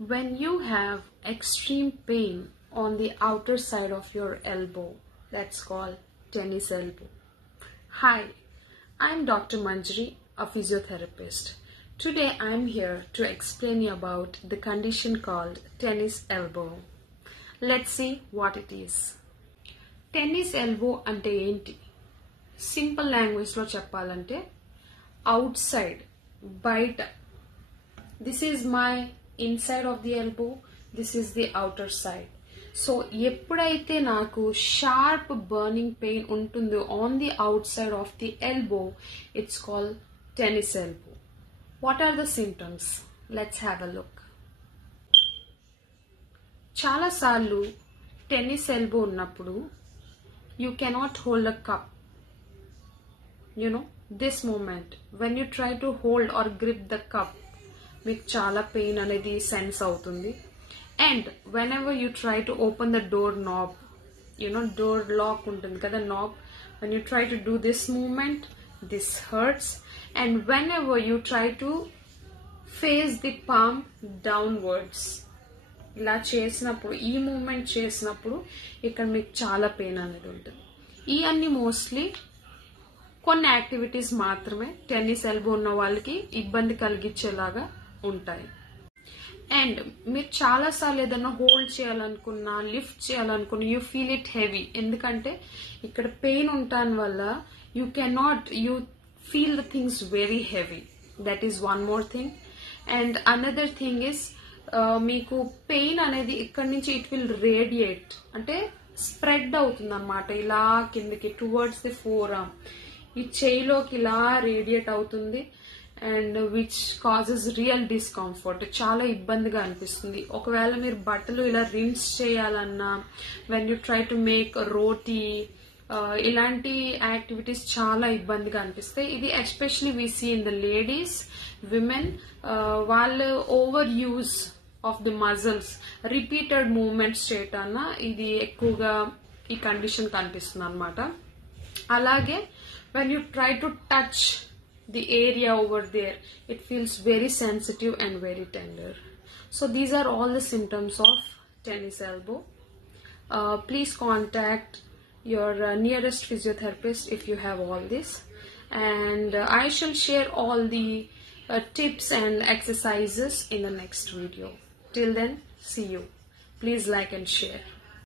When you have extreme pain on the outer side of your elbow, that's called tennis elbow. Hi, I'm Dr. Manjari, a physiotherapist. Today I'm here to explain you about the condition called tennis elbow. Let's see what it is. Tennis elbow ante enti? Simple language lo cheppalante outside, baita. This is my inside of the elbow, this is the outer side. So ఎప్పుడైతే నాకు sharp burning pain ఉంటుందో on the outside of the elbow, it's called tennis elbow. What are the symptoms? Let's have a look. చాలా సార్లు tennis elbow ఉన్నప్పుడు you cannot hold a cup. You know, this moment when you try to hold or grip the cup, మీకు చాలా పెయిన్ అనేది sense అవుతుంది. And whenever you try to open the door knob, door lock ఉంటుంది కదా knob, when you try to do this movement, this hurts. And whenever you try to face the palm downwards, ఇలా చేసినప్పుడు, ఈ మూమెంట్ చేసినప్పుడు ఇక్కడ మీకు చాలా పెయిన్ అనేది ఉంటుంది. ఈ అన్ని మోస్ట్లీ కొన్ని యాక్టివిటీస్ మాత్రమే టెన్నిస్ ఎల్బో ఉన్న వాళ్ళకి ఇబ్బంది కలిగించేలాగా ఉంటాయి. అండ్ మీరు చాలా సార్లు ఏదైనా హోల్డ్ చేయాలనుకున్నా, లిఫ్ట్ చేయాలనుకున్నా, యూ ఫీల్ ఇట్ హెవీ. ఎందుకంటే ఇక్కడ పెయిన్ ఉండటం వల్ల you feel the things very heavy. That is one more thing. And another thing is, మీకు పెయిన్ అనేది ఇక్కడి నుంచి ఇట్ విల్ రేడియేట్, అంటే స్ప్రెడ్ అవుతుంది అన్నమాట, ఇలా కిందకి టువర్డ్స్ ది ఫోర్ ఆర్మ్, ఈ చేయిలోకి ఇలా రేడియేట్ అవుతుంది. And which causes real discomfort, చాలా ఇబ్బందిగా అనిపిస్తుంది. ఒకవేళ మీరు బట్టలు ఇలా రిన్స్ చేయాలన్నా, when you try to make roti, ఇలాంటి యాక్టివిటీస్ చాలా ఇబ్బందిగా అనిపిస్తాయి. ఇది especially we see in the ladies, women. వాళ్ళు over use of the muscles, repeated movements చేయటాన ఇది ఎక్కువగా ఈ కండిషన్ కనిపిస్తుంది అనమాట. అలాగే when you try to touch the area over there, it feels very sensitive and very tender. So these are all the symptoms of tennis elbow. Please contact your nearest physiotherapist if you have all this, and I shall share all the tips and exercises in the next video. Till then, see you. Please like and share.